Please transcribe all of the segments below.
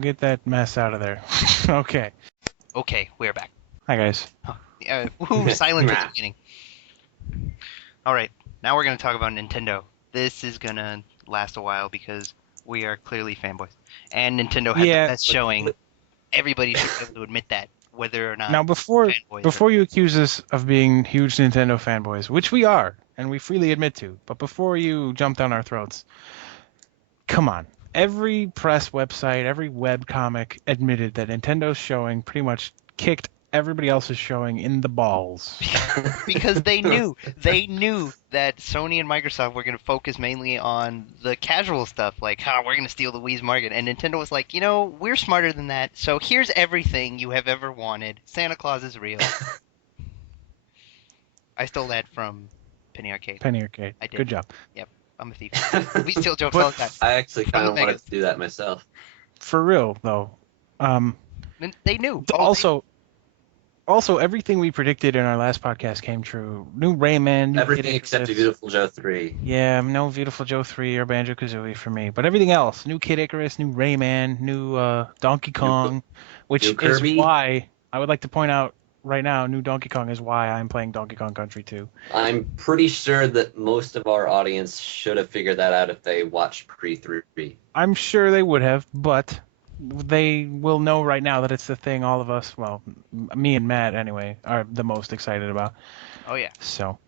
get that mess out of there. Okay. Okay, we're back. Hi, guys. Woohoo, silence at the beginning. Alright, now we're going to talk about Nintendo. This is going to last a while because we are clearly fanboys. And Nintendo had the best showing. Everybody should be able to admit that, whether or not now before fanboys you accuse us of being huge Nintendo fanboys, which we are, and we freely admit to, but before you jump down our throats, come on. Every press website, every webcomic admitted that Nintendo's showing pretty much kicked everybody else's showing in the balls. Because they knew that Sony and Microsoft were going to focus mainly on the casual stuff, like, we're going to steal the Wii's market. And Nintendo was like, we're smarter than that, so here's everything you have ever wanted. Santa Claus is real. I stole that from Penny Arcade. Penny Arcade. I did. Good job. Yep, I'm a thief. We steal jokes all the time. I actually kind of wanted to do that myself. For real, though. They knew. Also, everything we predicted in our last podcast came true. New Rayman. New everything except Beautiful Joe 3. Yeah, no Beautiful Joe 3 or Banjo-Kazooie for me. But everything else, new Kid Icarus, new Rayman, new Donkey Kong, which is why I would like to point out right now, new Donkey Kong is why I'm playing Donkey Kong Country 2. I'm pretty sure that most of our audience should have figured that out if they watched pre-3. I'm sure they would have, but they will know right now that it's the thing all of us, well, me and Matt anyway, are the most excited about. Oh yeah. So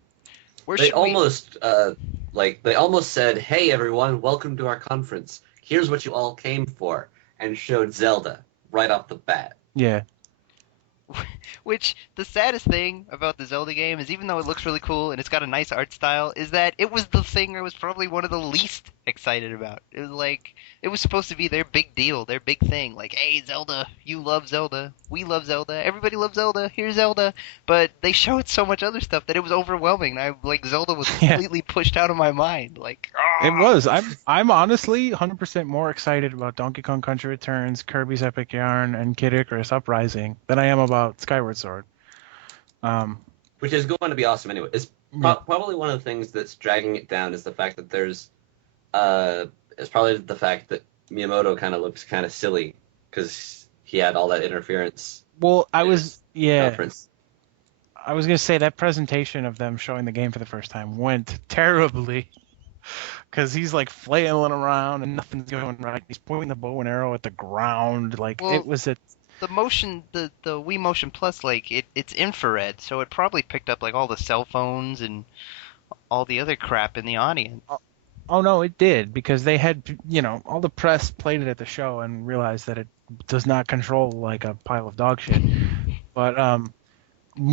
they almost said, "Hey everyone, welcome to our conference. Here's what you all came for," and showed Zelda right off the bat. Yeah. Which, the saddest thing about the Zelda game is, even though it looks really cool and it's got a nice art style, is that it was the thing I was probably one of the least excited about. It was like, it was supposed to be their big deal, their big thing. Like, hey, Zelda, you love Zelda, we love Zelda, everybody loves Zelda, here's Zelda. But they showed so much other stuff that it was overwhelming. Zelda was completely pushed out of my mind. It was. I'm honestly 100% more excited about Donkey Kong Country Returns, Kirby's Epic Yarn, and Kid Icarus Uprising than I am about Skyward Sword. Which is going to be awesome anyway. It's probably one of the things that's dragging it down is the fact that it's probably the fact that Miyamoto kind of looks kind of silly because he had all that interference. Well, I was going to say that presentation of them showing the game for the first time went terribly because he's like flailing around and nothing's going right. He's pointing the bow and arrow at the ground. It was the motion, the Wii Motion Plus, it's infrared, so it probably picked up all the cell phones and all the other crap in the audience. Oh no, it did, because they had, all the press played it at the show and realized that it does not control like a pile of dog shit. But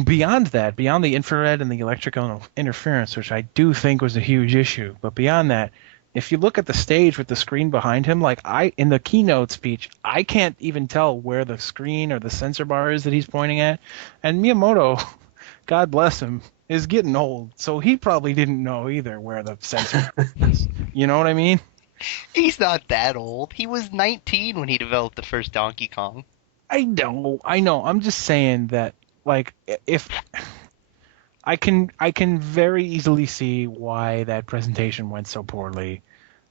beyond that, beyond the infrared and the electrical interference, which I do think was a huge issue, but beyond that, if you look at the stage with the screen behind him, in the keynote speech, I can't even tell where the screen or the sensor bar is that he's pointing at. And Miyamoto, God bless him, is getting old, so he probably didn't know either where the sensor is. You know what I mean? He's not that old. He was 19 when he developed the first Donkey Kong. I know. I'm just saying that, if I can very easily see why that presentation went so poorly,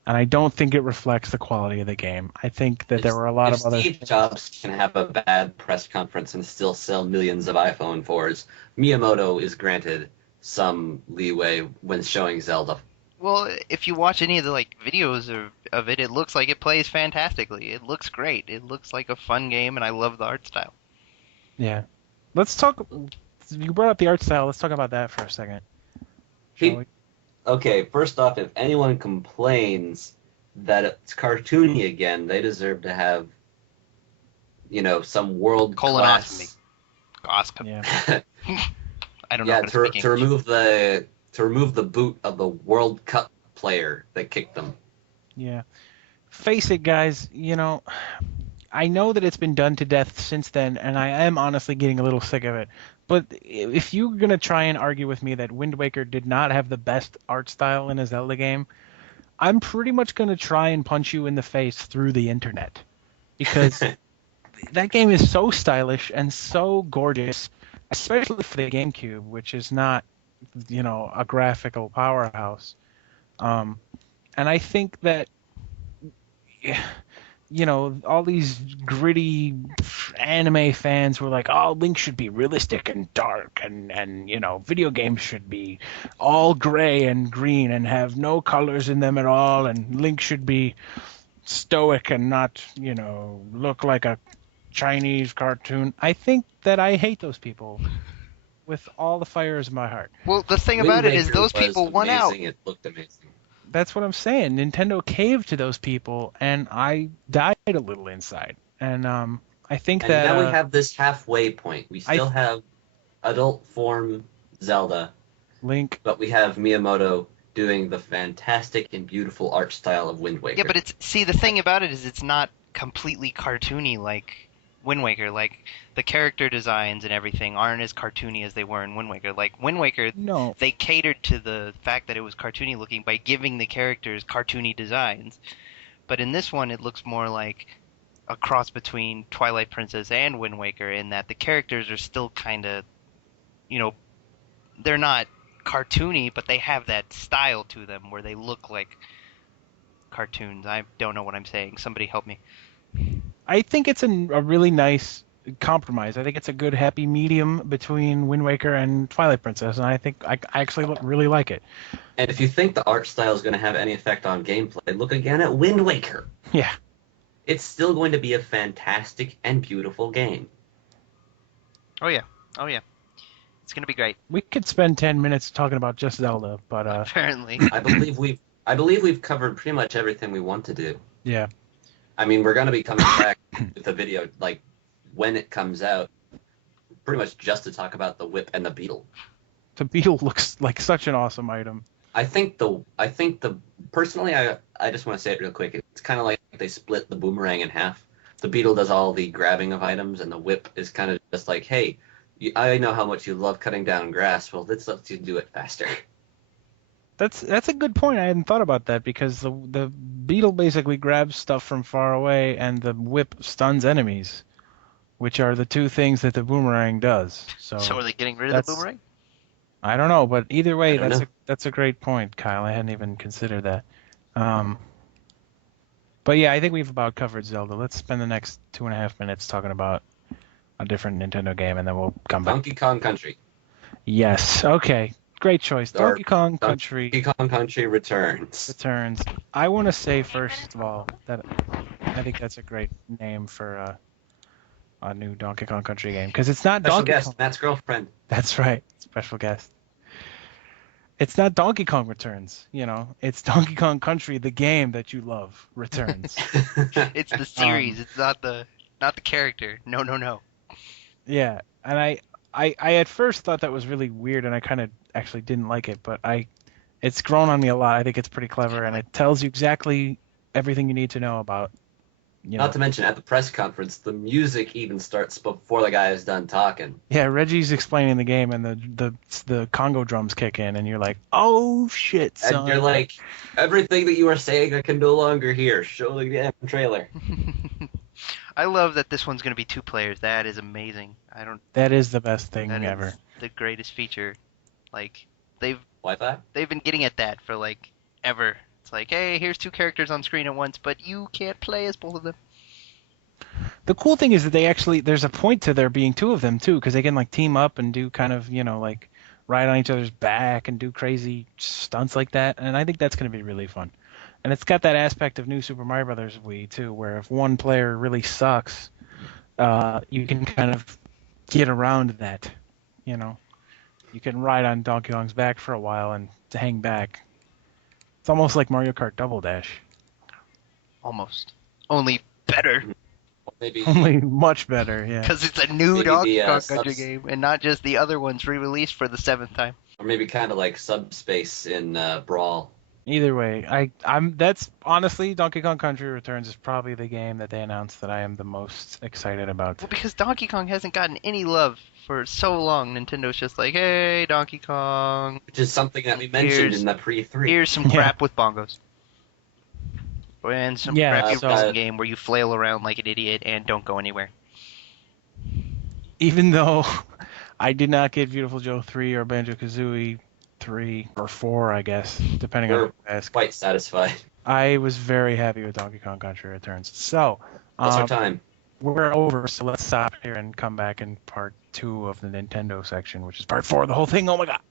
and I don't think it reflects the quality of the game. I think that there were a lot of other... Steve Jobs can have a bad press conference and still sell millions of iPhone 4s. Miyamoto is granted some leeway when showing Zelda. Well, if you watch any of the videos of it, it looks like it plays fantastically. It looks great. It looks like a fun game, and I love the art style. Yeah. Let's talk... You brought up the art style. Let's talk about that for a second. Okay, first off, if anyone complains that it's cartoony again, they deserve to have, some world-class... Colonoscopy. Yeah. I don't know. To remove the boot of the World Cup player that kicked them. Yeah. Face it, guys. I know that it's been done to death since then, and I am honestly getting a little sick of it. But if you're going to try and argue with me that Wind Waker did not have the best art style in a Zelda game, I'm pretty much going to try and punch you in the face through the internet. Because that game is so stylish and so gorgeous, especially for the GameCube, which is not, a graphical powerhouse. And I think that all these gritty anime fans were like, oh, Link should be realistic and dark, and video games should be all gray and green and have no colors in them at all, and Link should be stoic and not, look like a Chinese cartoon. I think that I hate those people with all the fires in my heart. Well, the thing Wind about it is Waker those was people won out. amazing. It looked amazing. That's what I'm saying. Nintendo caved to those people, and I died a little inside. And I think And that now we have this halfway point. We still have adult form Zelda, Link. but we have Miyamoto doing the fantastic and beautiful art style of Wind Waker. Yeah, but the thing about it is it's not completely cartoony like Wind Waker. Like, the character designs and everything aren't as cartoony as they were in Wind Waker. Like, Wind Waker, No. they catered to the fact that it was cartoony looking by giving the characters cartoony designs. But in this one, it looks more like a cross between Twilight Princess and Wind Waker in that the characters are still kind of, they're not cartoony, but they have that style to them where they look like cartoons. I don't know what I'm saying. Somebody help me. I think it's a really nice compromise. I think it's a good happy medium between Wind Waker and Twilight Princess, and I think I actually really like it. And if you think the art style is going to have any effect on gameplay, look again at Wind Waker. Yeah. It's still going to be a fantastic and beautiful game. Oh yeah. It's gonna be great. We could spend 10 minutes talking about just Zelda, but Apparently. I believe we've covered pretty much everything we want to do. yeah. I mean, we're going to be coming back with the video like when it comes out, pretty much just to talk about the whip and the beetle. The beetle looks like such an awesome item. I think personally, I just want to say it real quick. It's kind of like they split the boomerang in half. The beetle does all the grabbing of items, and the whip is kind of just like, hey, I know how much you love cutting down grass. Well, this lets you do it faster. That's a good point. I hadn't thought about that because the beetle basically grabs stuff from far away, and the whip stuns enemies, which are the two things that the boomerang does. So So are they getting rid of the boomerang? I don't know, but either way, I don't know. that's a great point, Kyle. I hadn't even considered that. But yeah, I think we've about covered Zelda. Let's spend the next 2.5 minutes talking about a different Nintendo game, and then we'll come back. Donkey Kong Country. Yes. Okay. Great choice. Or Donkey Kong Country Donkey Kong Country Returns. Returns. I want to say first of all that I think that's a great name for a new Donkey Kong Country game because it's not Special Donkey guest, Kong. Matt's girlfriend. That's right. Special guest. It's not Donkey Kong Returns, It's Donkey Kong Country, the game that you love, returns. It's the series. It's not the character. No. Yeah, and I at first thought that was really weird, and I kind of actually didn't like it, but it's grown on me a lot. I think it's pretty clever, and it tells you exactly everything you need to know about. Not to mention, at the press conference, the music even starts before the guy is done talking. Yeah, Reggie's explaining the game, and the Congo drums kick in, and you're like, "Oh shit, son!" And you're like, everything that you are saying, I can no longer hear. Show the damn trailer. I love that this one's going to be 2 players. That is amazing. That is the best thing That ever. is the greatest feature. Like, Wi-Fi? they've been getting at that for like ever. It's like, hey, here's 2 characters on screen at once, but you can't play as both of them. The cool thing is that there's a point to there being 2 of them too, because they can like team up and do kind of like ride on each other's back and do crazy stunts like that, and I think that's going to be really fun. And it's got that aspect of New Super Mario Brothers Wii too, where if one player really sucks, you can kind of get around that. You can ride on Donkey Kong's back for a while and to hang back. It's almost like Mario Kart Double Dash, Almost. Only better. Maybe only much better. Yeah. Because it's a new Maybe Donkey the, Kong Country game, and not just the other ones re-released for the 7th time. or maybe kind of like Subspace in Brawl. Either way, that's honestly Donkey Kong Country Returns is probably the game that they announced that I am the most excited about. Well, because Donkey Kong hasn't gotten any love for so long. Nintendo's just like, hey, Donkey Kong, Which is something that we mentioned in the pre-3. here's some crap with bongos. And some crappy so- racing game where you flail around like an idiot and don't go anywhere. Even though I did not get Beautiful Joe 3 or Banjo-Kazooie 3 or 4, I guess, depending on We're who you ask. quite satisfied. I was very happy with Donkey Kong Country Returns. So, What's our time? we're over, so let's stop here and come back in part 2 of the Nintendo section, which is part 4 of the whole thing. Oh my god!